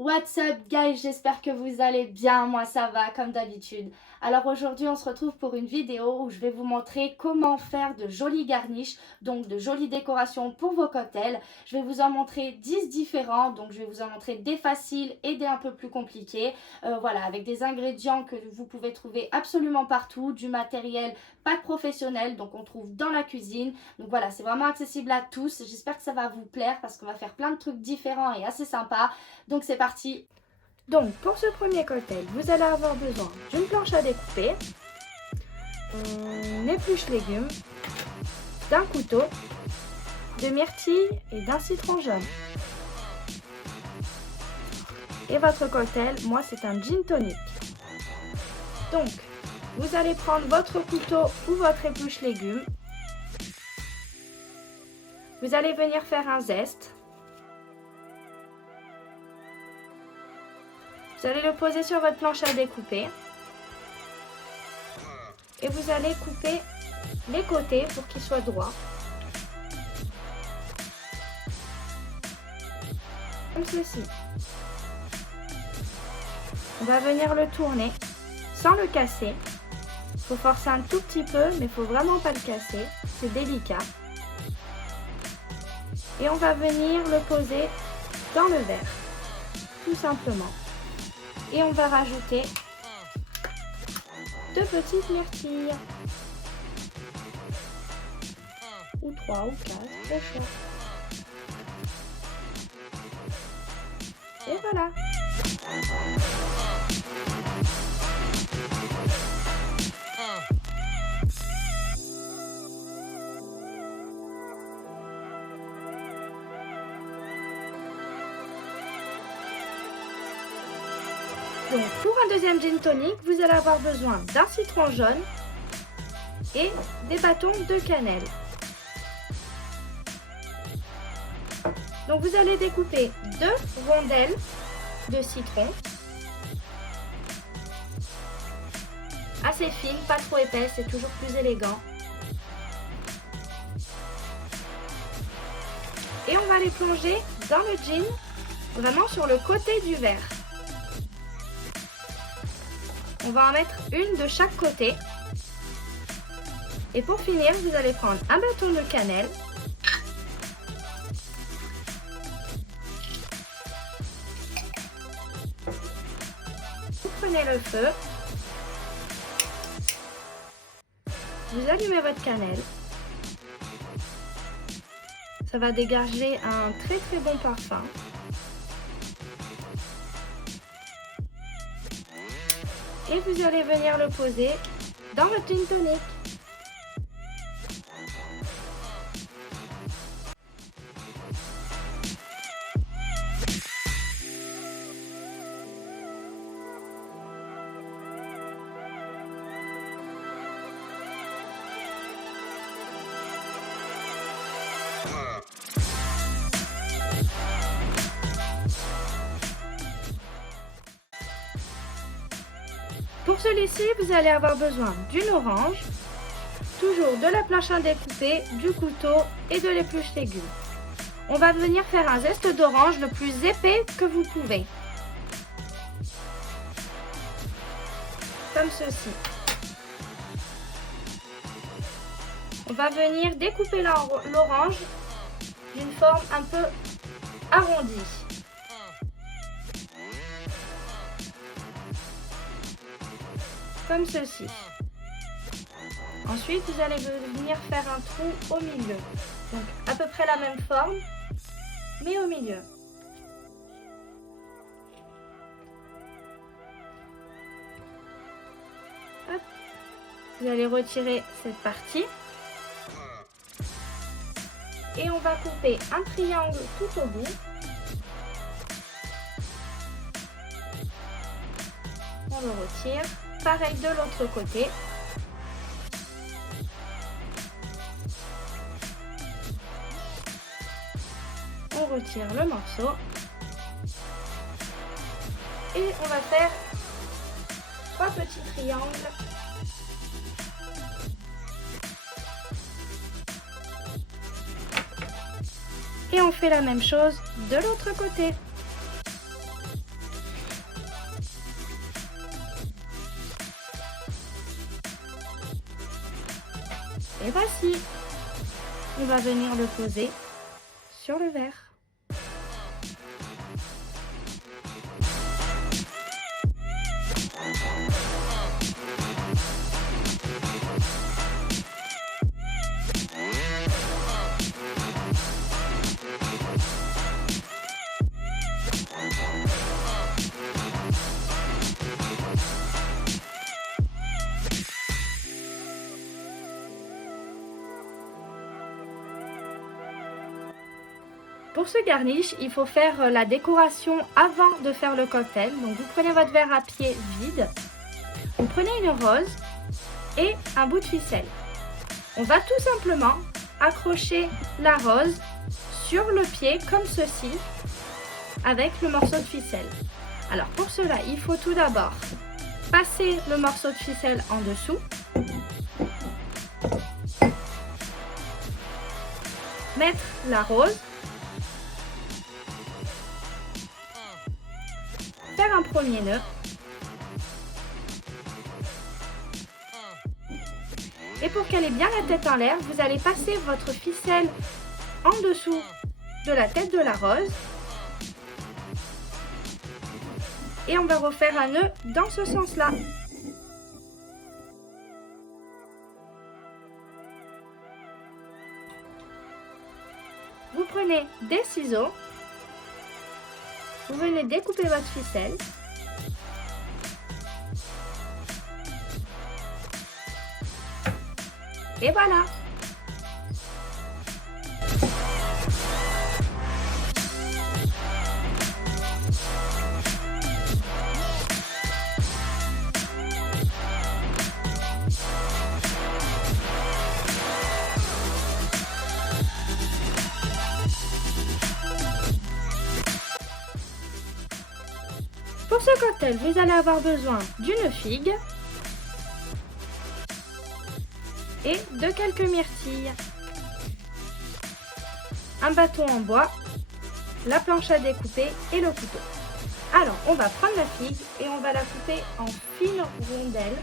What's up guys, j'espère que vous allez bien, moi ça va comme d'habitude. Alors aujourd'hui on se retrouve pour une vidéo où je vais vous montrer comment faire de jolies garniches, donc de jolies décorations pour vos cocktails. Je vais vous en montrer 10 différents, donc je vais vous en montrer des faciles et des un peu plus compliqués. Voilà, avec des ingrédients que vous pouvez trouver absolument partout, du matériel pas professionnel, donc on trouve dans la cuisine. Donc voilà, c'est vraiment accessible à tous, j'espère que ça va vous plaire parce qu'on va faire plein de trucs différents et assez sympas. Donc c'est parti. Donc pour ce premier cocktail, vous allez avoir besoin d'une planche à découper, une épluche légumes, d'un couteau, de myrtilles et d'un citron jaune. Et votre cocktail, moi c'est un gin tonic. Donc vous allez prendre votre couteau ou votre épluche légumes. Vous allez venir faire un zeste. Vous allez le poser sur votre planche à découper et vous allez couper les côtés pour qu'ils soient droits. Comme ceci. On va venir le tourner sans le casser. Il faut forcer un tout petit peu, mais il ne faut vraiment pas le casser. C'est délicat. Et on va venir le poser dans le verre, tout simplement. Et on va rajouter 2 petites myrtilles. Ou 3 ou 4, c'est choix. Et voilà. Donc pour un deuxième gin tonic, vous allez avoir besoin d'un citron jaune et des bâtons de cannelle. Donc vous allez découper 2 rondelles de citron, assez fines, pas trop épaisses, c'est toujours plus élégant. Et on va les plonger dans le gin, vraiment sur le côté du verre. On va en mettre une de chaque côté. Et pour finir, vous allez prendre un bâton de cannelle. Vous prenez le feu. Vous allumez votre cannelle. Ça va dégager un très très bon parfum. Et vous allez venir le poser dans votre gin tonic. Pour celui-ci, vous allez avoir besoin d'une orange, toujours de la planche à découper, du couteau et de l'épluche légumes. On va venir faire un zeste d'orange le plus épais que vous pouvez. Comme ceci. On va venir découper l'orange d'une forme un peu arrondie. Comme ceci. Ensuite, vous allez venir faire un trou au milieu. Donc, à peu près la même forme, mais au milieu. Hop. Vous allez retirer cette partie. Et on va couper un triangle tout au bout. On le retire. Pareil de l'autre côté. On retire le morceau. Et on va faire 3 petits triangles. Et on fait la même chose de l'autre côté. Et voici. On va venir le poser sur le verre. Pour ce garnish, il faut faire la décoration avant de faire le cocktail. Donc vous prenez votre verre à pied vide, vous prenez une rose et un bout de ficelle. On va tout simplement accrocher la rose sur le pied comme ceci avec le morceau de ficelle. Alors pour cela, il faut tout d'abord passer le morceau de ficelle en dessous. Mettre la rose. Faire un premier nœud. Et pour qu'elle ait bien la tête en l'air, vous allez passer votre ficelle en dessous de la tête de la rose. Et on va refaire un nœud dans ce sens-là. Vous prenez des ciseaux. Vous venez découper votre ficelle. Et voilà. Pour ce cocktail, vous allez avoir besoin d'une figue et de quelques myrtilles, un bâton en bois, la planche à découper et le couteau. Alors, on va prendre la figue et on va la couper en fines rondelles.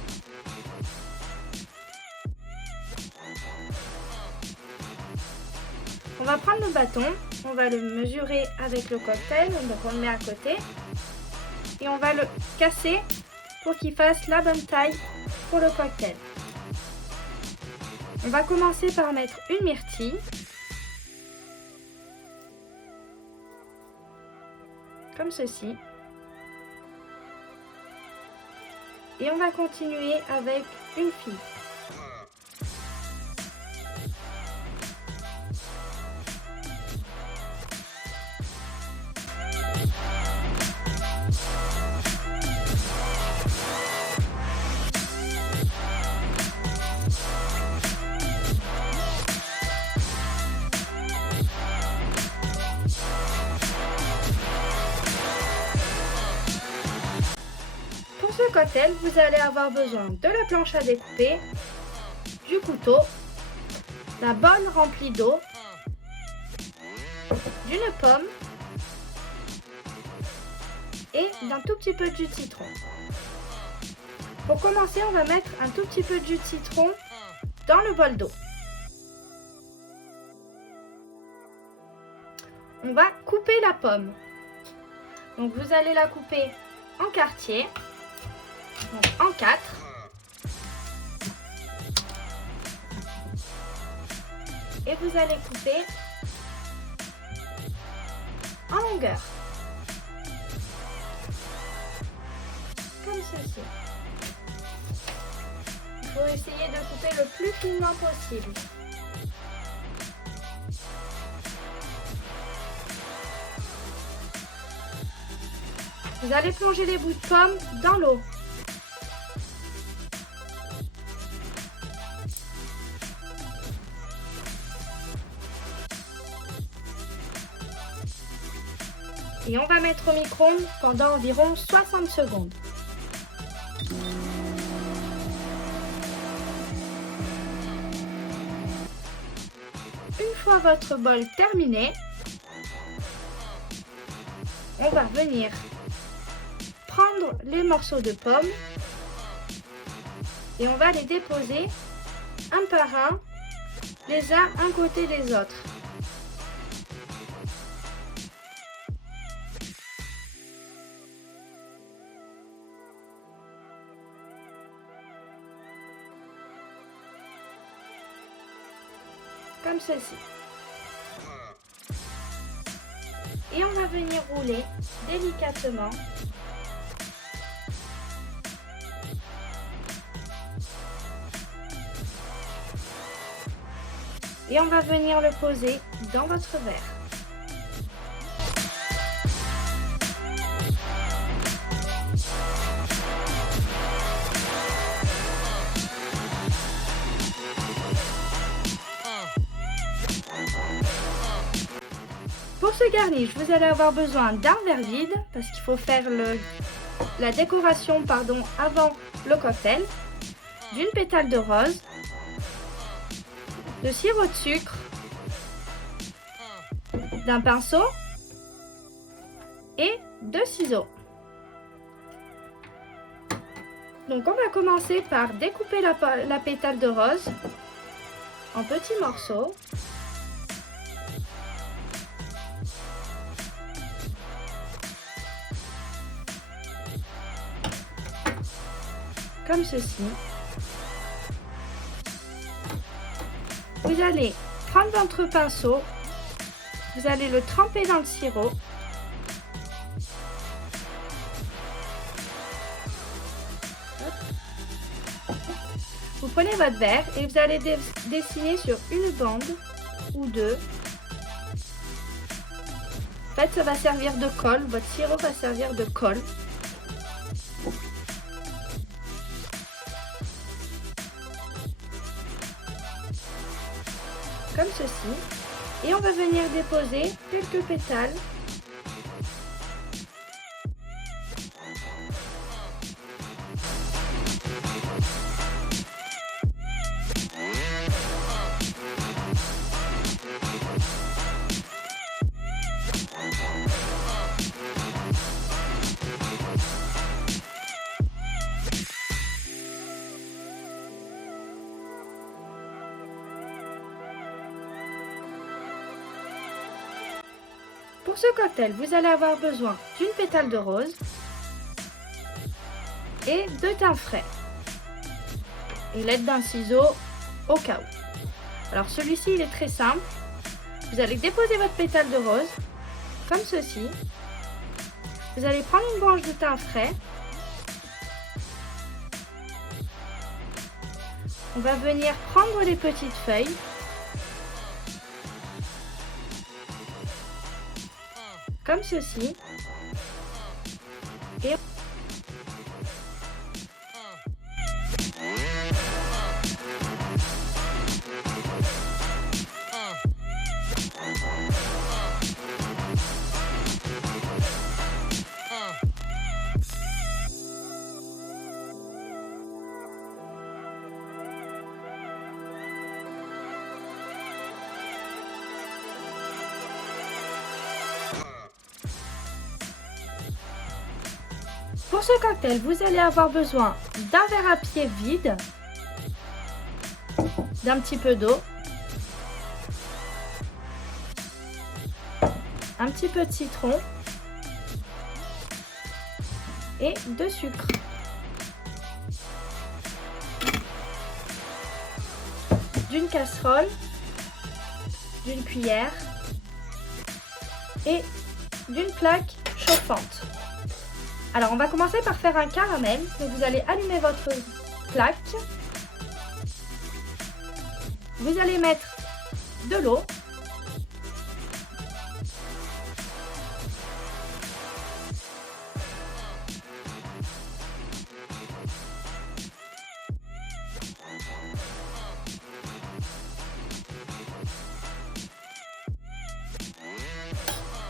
On va prendre le bâton, on va le mesurer avec le cocktail, donc on le met à côté. Et on va le casser pour qu'il fasse la bonne taille pour le cocktail. On va commencer par mettre une myrtille. Comme ceci. Et on va continuer avec une figue. Pour ce cocktail, vous allez avoir besoin de la planche à découper, du couteau, d'un bol rempli d'eau, d'une pomme et d'un tout petit peu de jus de citron. Pour commencer, on va mettre un tout petit peu de jus de citron dans le bol d'eau. On va couper la pomme. Donc vous allez la couper en quartiers, donc en 4. Et vous allez couper en longueur. Comme ceci. Il faut essayer de couper le plus finement possible. Vous allez plonger les bouts de pomme dans l'eau. Et on va mettre au micro-ondes pendant environ 60 secondes. Une fois votre bol terminé, on va venir prendre les morceaux de pommes et on va les déposer un par un les uns à côté des autres. Comme ceci. Et on va venir rouler délicatement. Et on va venir le poser dans votre verre. Pour ce garnish, vous allez avoir besoin d'un verre vide parce qu'il faut faire la décoration avant le cocktail, d'une pétale de rose, de sirop de sucre, d'un pinceau et de ciseaux. Donc on va commencer par découper la pétale de rose en petits morceaux. Comme ceci. Vous allez prendre votre pinceau, vous allez le tremper dans le sirop. Vous prenez votre verre et vous allez dessiner sur une bande ou deux. En fait, ça va servir de colle, votre sirop va servir de colle. Comme ceci, et on va venir déposer quelques pétales Pour ce cocktail, vous allez avoir besoin d'une pétale de rose et de thym frais et l'aide d'un ciseau au cas où. Alors celui-ci, il est très simple. Vous allez déposer votre pétale de rose comme ceci. Vous allez prendre une branche de thym frais. On va venir prendre les petites feuilles. Comme ceci. Et pour ce cocktail, vous allez avoir besoin d'un verre à pied vide, d'un petit peu d'eau, un petit peu de citron et de sucre. D'une casserole, d'une cuillère et d'une plaque chauffante. Alors, on va commencer par faire un caramel. Donc, vous allez allumer votre plaque. Vous allez mettre de l'eau.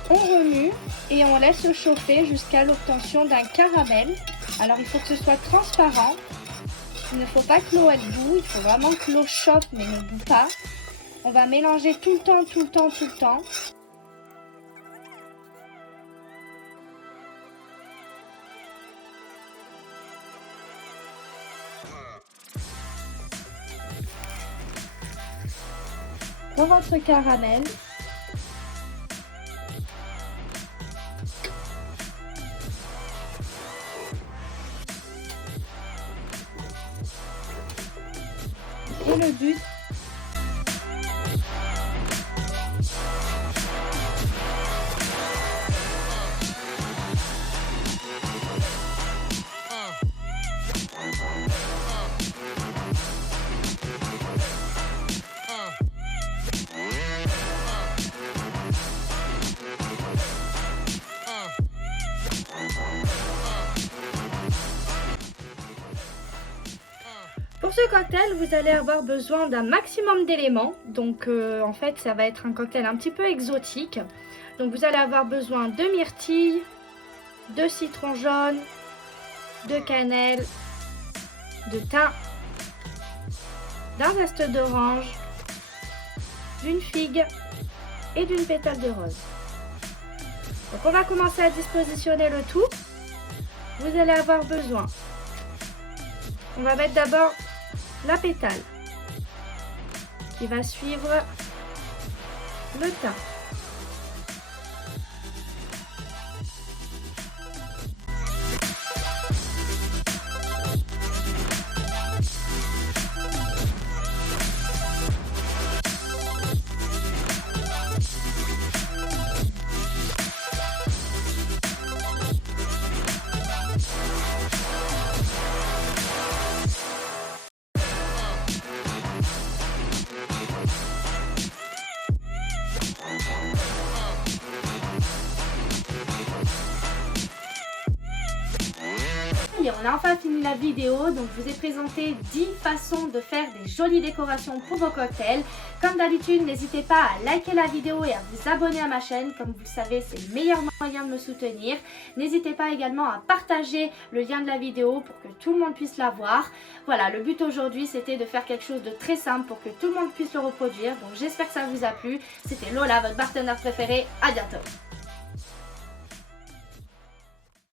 On remue et on laisse chauffer jusqu'à l'obtention d'un caramel. Alors il faut que ce soit transparent. Il ne faut pas que l'eau elle boue. Il faut vraiment que l'eau chauffe mais ne boue pas. On va mélanger tout le temps, tout le temps, tout le temps. pour votre caramel. Et le but, pour ce cocktail, vous allez avoir besoin d'un maximum d'éléments. Donc en fait, ça va être un cocktail un petit peu exotique. Donc vous allez avoir besoin de myrtille, de citron jaune, de cannelle, de thym, d'un zeste d'orange, d'une figue et d'une pétale de rose. Donc on va commencer à dispositionner le tout. Vous allez avoir besoin, on va mettre d'abord la pétale qui va suivre le thym. Et on a enfin fini la vidéo, donc je vous ai présenté 10 façons de faire des jolies décorations pour vos cocktails. Comme d'habitude, n'hésitez pas à liker la vidéo et à vous abonner à ma chaîne, comme vous le savez, c'est le meilleur moyen de me soutenir. N'hésitez pas également à partager le lien de la vidéo pour que tout le monde puisse la voir. Voilà, le but aujourd'hui c'était de faire quelque chose de très simple pour que tout le monde puisse le reproduire, donc j'espère que ça vous a plu. C'était Lola, votre bartender préféré, à bientôt.